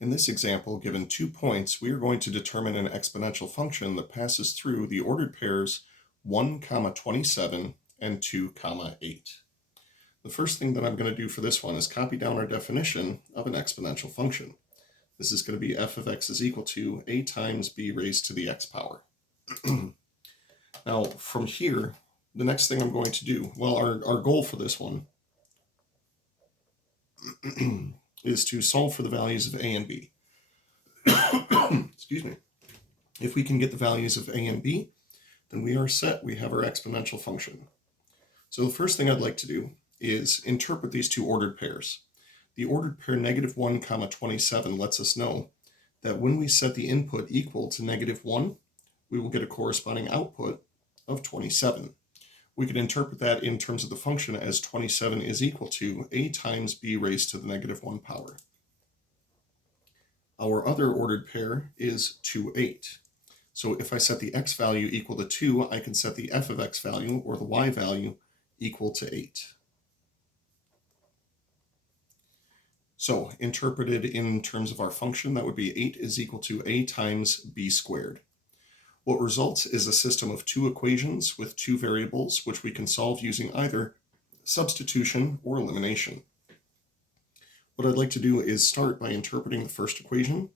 In this example, given 2 points, we are going to determine an exponential function that passes through the ordered pairs 1, 27 and 2, 8. The first thing that I'm going to do for this one is copy down our definition of an exponential function. This is going to be f of x is equal to a times b raised to the x power. Now, from here, the next thing I'm going to do, well, our goal for this one is to solve for the values of a and b. Excuse me. If we can get the values of a and b, then we are set. We have our exponential function. So the first thing I'd like to do is interpret these two ordered pairs. The ordered pair -1, 27 lets us know that when we set the input equal to -1, we will get a corresponding output of 27. We can interpret that in terms of the function as 27 is equal to a times b raised to the -1 power. Our other ordered pair is 2, 8. So if I set the x value equal to 2, I can set the f of x value, or the y value, equal to 8. So interpreted in terms of our function, that would be 8 is equal to a times b squared. What results is a system of two equations with two variables, which we can solve using either substitution or elimination. What I'd like to do is start by interpreting the first equation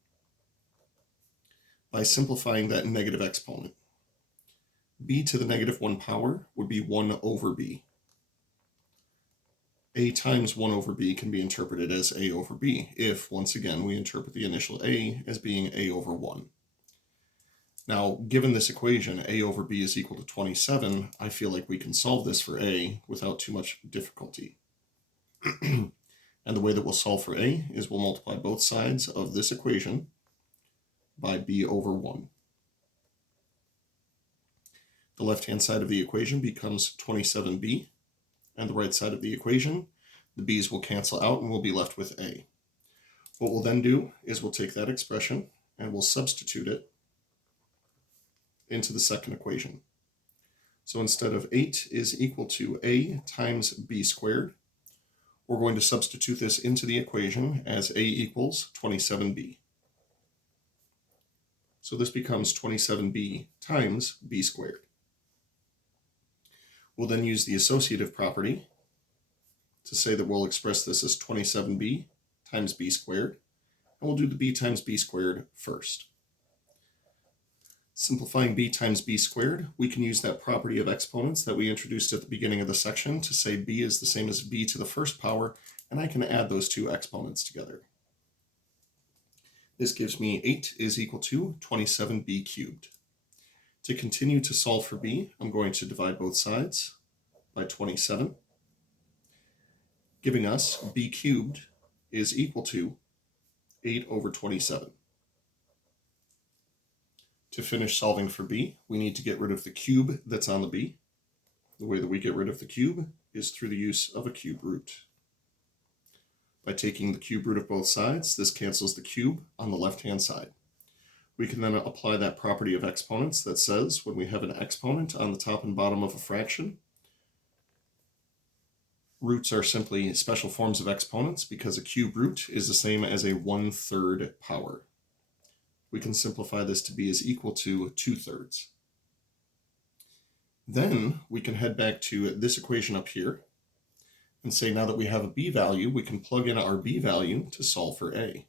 by simplifying that negative exponent. b to the -1 power would be 1 over b. A times 1 over b can be interpreted as a over b if, once again, we interpret the initial a as being a over 1. Now, given this equation, a over b is equal to 27, I feel like we can solve this for a without too much difficulty. And the way that we'll solve for a is we'll multiply both sides of this equation by b over 1. The left-hand side of the equation becomes 27b, and the right side of the equation, the b's will cancel out and we'll be left with a. What we'll then do is we'll take that expression and we'll substitute it into the second equation. So instead of 8 is equal to a times b squared, we're going to substitute this into the equation as a equals 27b. So this becomes 27b times b squared. We'll then use the associative property to say that we'll express this as 27b times b squared, and we'll do the b times b squared first. Simplifying b times b squared, we can use that property of exponents that we introduced at the beginning of the section to say b is the same as b to the first power, and I can add those two exponents together. This gives me 8 is equal to 27b cubed. To continue to solve for b, I'm going to divide both sides by 27, giving us b cubed is equal to 8 over 27. To finish solving for b, we need to get rid of the cube that's on the b. The way that we get rid of the cube is through the use of a cube root. By taking the cube root of both sides, this cancels the cube on the left-hand side. We can then apply that property of exponents that says when we have an exponent on the top and bottom of a fraction, roots are simply special forms of exponents because a cube root is the same as a 1/3 power. We can simplify this to be is equal to 2/3. Then we can head back to this equation up here and say now that we have a b value, we can plug in our b value to solve for a.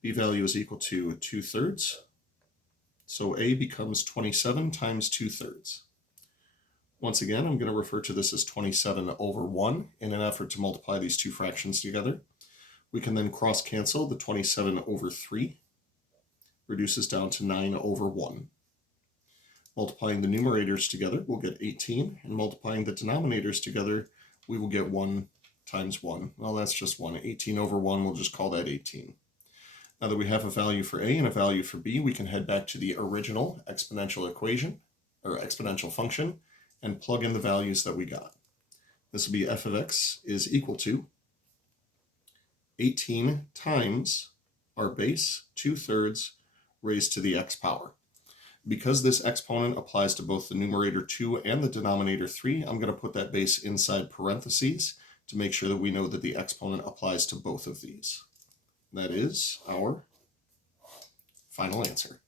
B value is equal to 2/3, so a becomes 27 times 2/3. Once again, I'm going to refer to this as 27 over 1 in an effort to multiply these two fractions together. We can then cross-cancel the 27 over 3, reduces down to 9 over 1. Multiplying the numerators together, we'll get 18, and multiplying the denominators together, we will get 1 times 1. Well, that's just 1. 18 over 1, we'll just call that 18. Now that we have a value for a and a value for b, we can head back to the original exponential equation, or exponential function, and plug in the values that we got. This will be f of x is equal to 18 times our base 2/3 raised to the x power. Because this exponent applies to both the numerator 2 and the denominator 3, I'm going to put that base inside parentheses to make sure that we know that the exponent applies to both of these. That is our final answer.